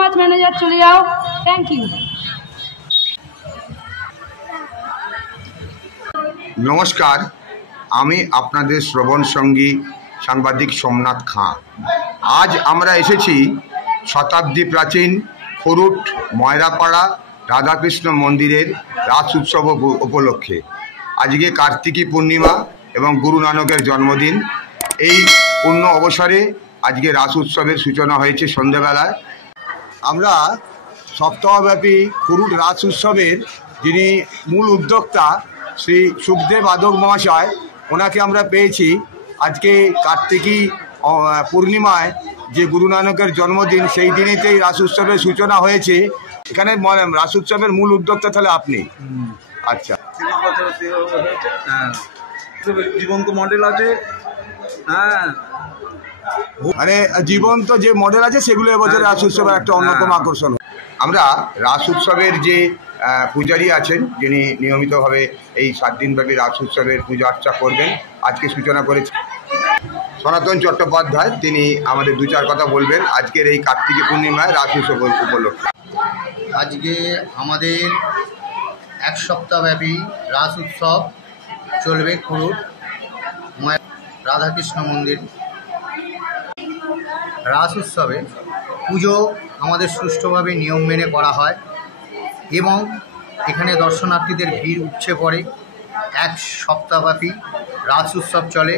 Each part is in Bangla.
মাচ ম্যানেজার, চলে যাও। Thank you. নমস্কার, আমি আপনাদের শ্রবণ সঙ্গী সাংবাদিক সোমনাথ খাঁ। আজ আমরা এসেছি শতাব্দী প্রাচীন খরুট ময়রাপাড়া রাধাকৃষ্ণ মন্দিরের রাস উৎসব উপলক্ষে। আজকে কার্তিকী পূর্ণিমা এবং গুরু নানকের জন্মদিন। এই পূর্ণ অবসরে আজকে রাস উৎসবের সূচনা হয়েছে সন্ধ্যেবেলায়। আমরা সপ্তাহব্যাপী খরুট রাস উৎসবের যিনি মূল উদ্যোক্তা শ্রী সুখদেব আদক মহাশয়, ওনাকে আমরা পেয়েছি। আজকে কার্তিকী পূর্ণিমায় যে গুরু নানকের জন্মদিন, সেই দিনেতেই রাস উৎসবের সূচনা হয়েছে। এখানে রাস উৎসবের মূল উদ্যোক্তা তাহলে আপনি? আচ্ছা, জীবন্ত মডেল আছে। হ্যাঁ, মানে জীবন্ত যে মডেল আছে সেগুলো এবছর রাস উৎসবের একটা অন্যতম আকর্ষণ। আমরা রাস উৎসবের যে পূজারী আছেন, যিনি নিয়মিতভাবে এই 7 দিনব্যাপী রাস উৎসবের পূজা অর্চা করবেন, আজকে সূচনা করেছেন সনাতন চট্টোপাধ্যায়। তিনি আমাদের 2-4 কথা বলবেন আজকের এই কার্তিকী পূর্ণিমায় রাস উৎসব উপলক্ষে। আজকে আমাদের 1 সপ্তাহব্যাপী রাস উৎসব চলবে খরুট রাধাকৃষ্ণ মন্দির। রাস উৎসবে পুজো আমাদের সুষ্ঠুভাবে নিয়ম মেনে করা হয় এবং এখানে দর্শনার্থীদের ভিড় উপচে পড়ে। 1 সপ্তাহব্যাপী রাস উৎসব চলে।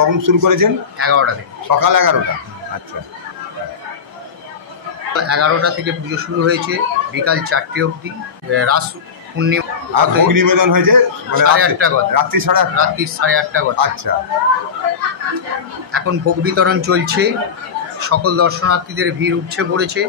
কখন শুরু করেছেন? 11টা থেকে, সকাল 11টা। আচ্ছা, 11টা থেকে পুজো শুরু হয়েছে, বিকাল 4টে অবধি। রাস পূর্ণিমা আর ভোগ নিবেদন হয়েছে 8:30 কথা, রাত্রি 8:30 কথা। আচ্ছা, এখন ভোগ বিতরণ চলছে। সকল দর্শনার্থীদের ভিড় উপচে পড়েছে।